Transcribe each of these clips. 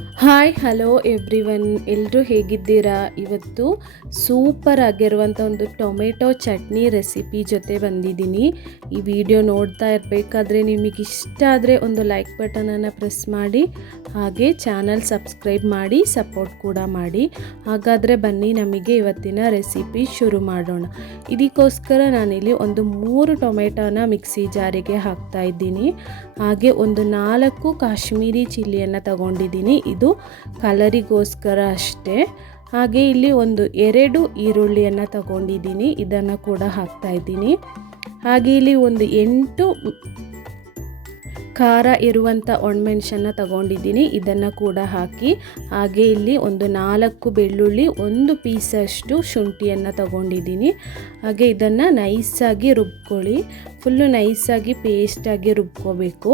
Hi hello everyone, ಎಲ್ಲರೂ ಹೇಗಿದ್ದೀರಾ? ಇವತ್ತು ಸೂಪರ್ ಆಗಿರುವಂಥ ಒಂದು ಟೊಮೆಟೊ ಚಟ್ನಿ ರೆಸಿಪಿ ಜೊತೆ ಬಂದಿದ್ದೀನಿ. ಈ ವಿಡಿಯೋ ನೋಡ್ತಾ ಇರಬೇಕಾದ್ರೆ ನಿಮಗೆ ಇಷ್ಟ ಆದರೆ ಒಂದು ಲೈಕ್ ಬಟನನ್ನು ಪ್ರೆಸ್ ಮಾಡಿ, ಹಾಗೆ ಚಾನಲ್ ಸಬ್ಸ್ಕ್ರೈಬ್ ಮಾಡಿ, ಸಪೋರ್ಟ್ ಕೂಡ ಮಾಡಿ. ಹಾಗಾದರೆ ಬನ್ನಿ ನಮಗೆ ಇವತ್ತಿನ ರೆಸಿಪಿ ಶುರು ಮಾಡೋಣ. ಇದಕ್ಕೋಸ್ಕರ ನಾನಿಲ್ಲಿ ಒಂದು 3 ಟೊಮೆಟೊನ ಮಿಕ್ಸಿ ಜಾರಿಗೆ ಹಾಕ್ತಾ ಇದ್ದೀನಿ. ಹಾಗೆ ಒಂದು 4 ಕಾಶ್ಮೀರಿ ಚಿಲ್ಲಿಯನ್ನು ತಗೊಂಡಿದ್ದೀನಿ. ಇದು ಕಲರಿಗೋಸ್ಕರ ಅಷ್ಟೇ. ಹಾಗೆ ಇಲ್ಲಿ ಒಂದು 2 ಈರುಳ್ಳಿಯನ್ನು ತಗೊಂಡಿದ್ದೀನಿ, ಇದನ್ನು ಕೂಡ ಹಾಕ್ತಾ ಇದ್ದೀನಿ. ಹಾಗೆ ಇಲ್ಲಿ ಒಂದು 8 ಖಾರ ಇರುವಂಥ ಒಣಮೆಣಸನ್ನು ತಗೊಂಡಿದ್ದೀನಿ, ಇದನ್ನು ಕೂಡ ಹಾಕಿ. ಹಾಗೆ ಇಲ್ಲಿ ಒಂದು 4 ಬೆಳ್ಳುಳ್ಳಿ, 1 ಪೀಸಷ್ಟು ಶುಂಠಿಯನ್ನು ತಗೊಂಡಿದ್ದೀನಿ. ಹಾಗೆ ಇದನ್ನು ನೈಸಾಗಿ ರುಬ್ಕೊಳ್ಳಿ, ಫುಲ್ಲು ನೈಸಾಗಿ ಪೇಸ್ಟಾಗಿ ರುಬ್ಕೋಬೇಕು.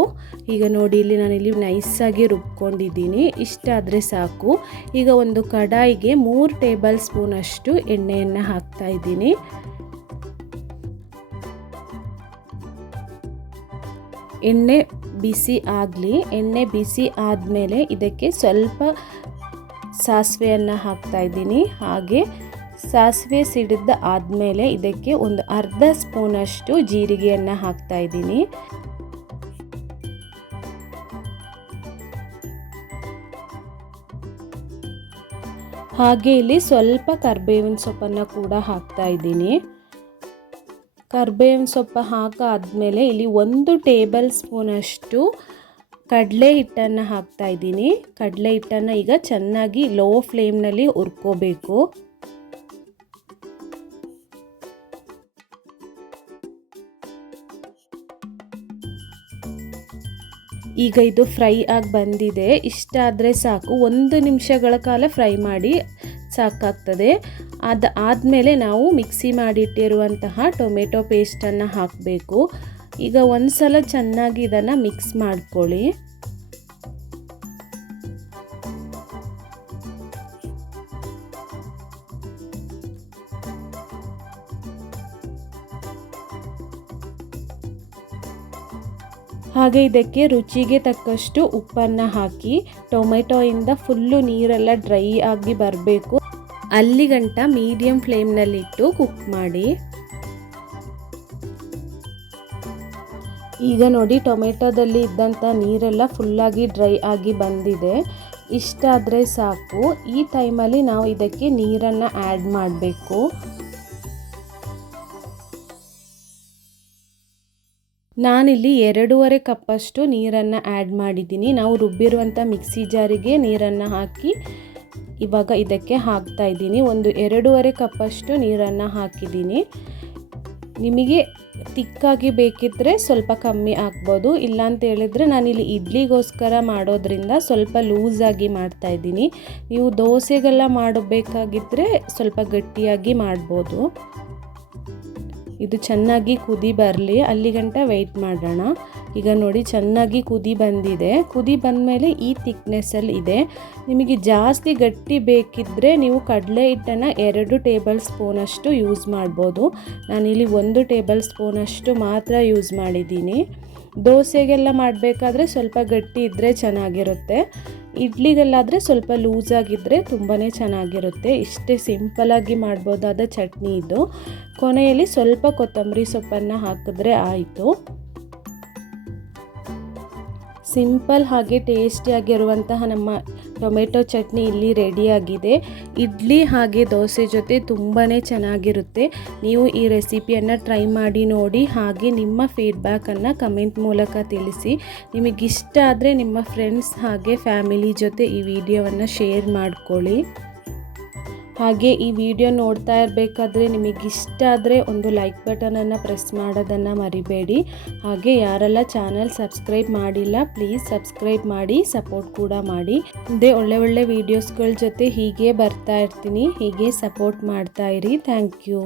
ಈಗ ನೋಡಿ ಇಲ್ಲಿ ನಾನಿಲ್ಲಿ ನೈಸಾಗಿ ರುಬ್ಕೊಂಡಿದ್ದೀನಿ, ಇಷ್ಟ ಆದರೆ ಸಾಕು. ಈಗ ಒಂದು ಕಡಾಯಿಗೆ 3 ಟೇಬಲ್ ಸ್ಪೂನಷ್ಟು ಎಣ್ಣೆಯನ್ನು ಹಾಕ್ತಾ ಇದ್ದೀನಿ. ಎಣ್ಣೆ ಬಿಸಿ ಆಗಲಿ. ಎಣ್ಣೆ ಬಿಸಿ ಆದಮೇಲೆ ಇದಕ್ಕೆ ಸ್ವಲ್ಪ ಸಾಸಿವೆಯನ್ನು ಹಾಕ್ತಾ ಇದ್ದೀನಿ. ಹಾಗೆ ಸಾಸಿವೆ ಸಿಡಿದ ಆದಮೇಲೆ ಇದಕ್ಕೆ ಒಂದು ಅರ್ಧ ಸ್ಪೂನಷ್ಟು ಜೀರಿಗೆಯನ್ನು ಹಾಕ್ತಾ ಇದ್ದೀನಿ. ಹಾಗೆ ಇಲ್ಲಿ ಸ್ವಲ್ಪ ಕರಿಬೇವಿನ ಸೊಪ್ಪನ್ನು ಕೂಡ ಹಾಕ್ತಾ ಇದ್ದೀನಿ. ಕರಿಬೇವಿನ ಸೊಪ್ಪು ಹಾಕಾದ್ಮೇಲೆ ಇಲ್ಲಿ 1 ಟೇಬಲ್ ಸ್ಪೂನಷ್ಟು ಕಡಲೆ ಹಿಟ್ಟನ್ನು ಹಾಕ್ತಾ ಇದ್ದೀನಿ. ಕಡಲೆ ಹಿಟ್ಟನ್ನು ಈಗ ಚೆನ್ನಾಗಿ ಲೋ ಫ್ಲೇಮ್ನಲ್ಲಿ ಹುರ್ಕೋಬೇಕು. ಈಗ ಇದು ಫ್ರೈ ಆಗಿ ಬಂದಿದೆ, ಇಷ್ಟ ಆದರೆ ಸಾಕು. 1 ನಿಮಿಷಗಳ ಕಾಲ ಫ್ರೈ ಮಾಡಿ ಸಾಕಾಗ್ತದೆ. ಆದಮೇಲೆ ನಾವು ಮಿಕ್ಸಿ ಮಾಡಿಟ್ಟಿರುವಂತಹ ಟೊಮೆಟೊ ಪೇಸ್ಟನ್ನು ಹಾಕಬೇಕು. ಈಗ ಒಂದು ಸಲ ಚೆನ್ನಾಗಿ ಇದನ್ನು ಮಿಕ್ಸ್ ಮಾಡ್ಕೊಳ್ಳಿ. ಹಾಗೆ ಇದಕ್ಕೆ ರುಚಿಗೆ ತಕ್ಕಷ್ಟು ಉಪ್ಪನ್ನು ಹಾಕಿ, ಟೊಮೆಟೊಯಿಂದ ಫುಲ್ಲು ನೀರೆಲ್ಲ ಡ್ರೈ ಆಗಿ ಬರಬೇಕು, ಅಲ್ಲಿಗಂಟ ಮೀಡಿಯಂ ಫ್ಲೇಮ್ನಲ್ಲಿಟ್ಟು ಕುಕ್ ಮಾಡಿ. ಈಗ ನೋಡಿ ಟೊಮೆಟೊದಲ್ಲಿ ಇದ್ದಂಥ ನೀರೆಲ್ಲ ಫುಲ್ಲಾಗಿ ಡ್ರೈ ಆಗಿ ಬಂದಿದೆ, ಇಷ್ಟ ಆದರೆ ಸಾಕು. ಈ ಟೈಮಲ್ಲಿ ನಾವು ಇದಕ್ಕೆ ನೀರನ್ನು ಆ್ಯಡ್ ಮಾಡಬೇಕು. ನಾನಿಲ್ಲಿ 2.5 ಕಪ್ಪಷ್ಟು ನೀರನ್ನು ಆ್ಯಡ್ ಮಾಡಿದ್ದೀನಿ. ನಾವು ರುಬ್ಬಿರುವಂಥ ಮಿಕ್ಸಿ ಜಾರಿಗೆ ನೀರನ್ನು ಹಾಕಿ ಇವಾಗ ಇದಕ್ಕೆ ಹಾಕ್ತಾ ಇದ್ದೀನಿ. ಒಂದು 2.5 ಕಪ್ಪಷ್ಟು ನೀರನ್ನು ಹಾಕಿದ್ದೀನಿ. ನಿಮಗೆ ತಿಕ್ಕಾಗಿ ಬೇಕಿದ್ದರೆ ಸ್ವಲ್ಪ ಕಮ್ಮಿ ಹಾಕ್ಬೋದು, ಇಲ್ಲಾಂತ ಹೇಳಿದರೆ ನಾನಿಲ್ಲಿ ಇಡ್ಲಿಗೋಸ್ಕರ ಮಾಡೋದ್ರಿಂದ ಸ್ವಲ್ಪ ಲೂಸಾಗಿ ಮಾಡ್ತಾ ಇದ್ದೀನಿ. ನೀವು ದೋಸೆಗೆಲ್ಲ ಮಾಡಬೇಕಾಗಿದ್ದರೆ ಸ್ವಲ್ಪ ಗಟ್ಟಿಯಾಗಿ ಮಾಡ್ಬೋದು. ಇದು ಚೆನ್ನಾಗಿ ಕುದಿ ಬರಲಿ, ಅಲ್ಲಿಗಂಟ ವೆಯ್ಟ್ ಮಾಡೋಣ. ಈಗ ನೋಡಿ ಚೆನ್ನಾಗಿ ಕುದಿ ಬಂದಿದೆ. ಕುದಿ ಬಂದಮೇಲೆ ಈ ಥಿಕ್ನೆಸ್ಸಲ್ಲಿ ಇದೆ. ನಿಮಗೆ ಜಾಸ್ತಿ ಗಟ್ಟಿ ಬೇಕಿದ್ದರೆ ನೀವು ಕಡಲೆ ಹಿಟ್ಟನ್ನು 2 ಟೇಬಲ್ ಸ್ಪೂನಷ್ಟು ಯೂಸ್ ಮಾಡ್ಬೋದು. ನಾನಿಲ್ಲಿ 1 ಟೇಬಲ್ ಸ್ಪೂನಷ್ಟು ಮಾತ್ರ ಯೂಸ್ ಮಾಡಿದ್ದೀನಿ. ದೋಸೆಗೆಲ್ಲ ಮಾಡಬೇಕಾದ್ರೆ ಸ್ವಲ್ಪ ಗಟ್ಟಿ ಇದ್ದರೆ ಚೆನ್ನಾಗಿರುತ್ತೆ, ಇಡ್ಲಿಗೆಲ್ಲಾದರೆ ಸ್ವಲ್ಪ ಲೂಸಾಗಿದ್ದರೆ ತುಂಬಾ ಚೆನ್ನಾಗಿರುತ್ತೆ. ಇಷ್ಟೇ ಸಿಂಪಲಾಗಿ ಮಾಡ್ಬೋದಾದ ಚಟ್ನಿ ಇದು. ಕೊನೆಯಲ್ಲಿ ಸ್ವಲ್ಪ ಕೊತ್ತಂಬರಿ ಸೊಪ್ಪನ್ನು ಹಾಕಿದ್ರೆ ಆಯಿತು. ಸಿಂಪಲ್ ಹಾಗೆ ಟೇಸ್ಟಿಯಾಗಿರುವಂತಹ ನಮ್ಮ ಟೊಮೆಟೊ ಚಟ್ನಿ ಇಲ್ಲಿ ರೆಡಿಯಾಗಿದೆ. ಇಡ್ಲಿ ಹಾಗೆ ದೋಸೆ ಜೊತೆ ತುಂಬಾ ಚೆನ್ನಾಗಿರುತ್ತೆ. ನೀವು ಈ ರೆಸಿಪಿಯನ್ನು ಟ್ರೈ ಮಾಡಿ ನೋಡಿ, ಹಾಗೆ ನಿಮ್ಮ ಫೀಡ್ಬ್ಯಾಕನ್ನು ಕಮೆಂಟ್ ಮೂಲಕ ತಿಳಿಸಿ. ನಿಮಗಿಷ್ಟ ಆದರೆ ನಿಮ್ಮ ಫ್ರೆಂಡ್ಸ್ ಹಾಗೆ ಫ್ಯಾಮಿಲಿ ಜೊತೆ ಈ ವಿಡಿಯೋವನ್ನು ಶೇರ್ ಮಾಡ್ಕೊಳ್ಳಿ. ಹಾಗೆ ಈ ವಿಡಿಯೋ ನೋಡ್ತಾ ಇರಬೇಕಾದ್ರೆ ನಿಮಗಿಷ್ಟ ಆದರೆ ಒಂದು ಲೈಕ್ ಬಟನನ್ನು ಪ್ರೆಸ್ ಮಾಡೋದನ್ನು ಮರಿಬೇಡಿ. ಹಾಗೆ ಯಾರೆಲ್ಲ ಚಾನಲ್ ಸಬ್ಸ್ಕ್ರೈಬ್ ಮಾಡಿಲ್ಲ ಪ್ಲೀಸ್ ಸಬ್ಸ್ಕ್ರೈಬ್ ಮಾಡಿ, ಸಪೋರ್ಟ್ ಕೂಡ ಮಾಡಿ. ಮುಂದೆ ಒಳ್ಳೆ ವೀಡಿಯೋಸ್ಗಳ ಜೊತೆ ಹೀಗೆ ಬರ್ತಾ ಇರ್ತೀನಿ, ಹೀಗೆ ಸಪೋರ್ಟ್ ಮಾಡ್ತಾ ಇರಿ. Thank you.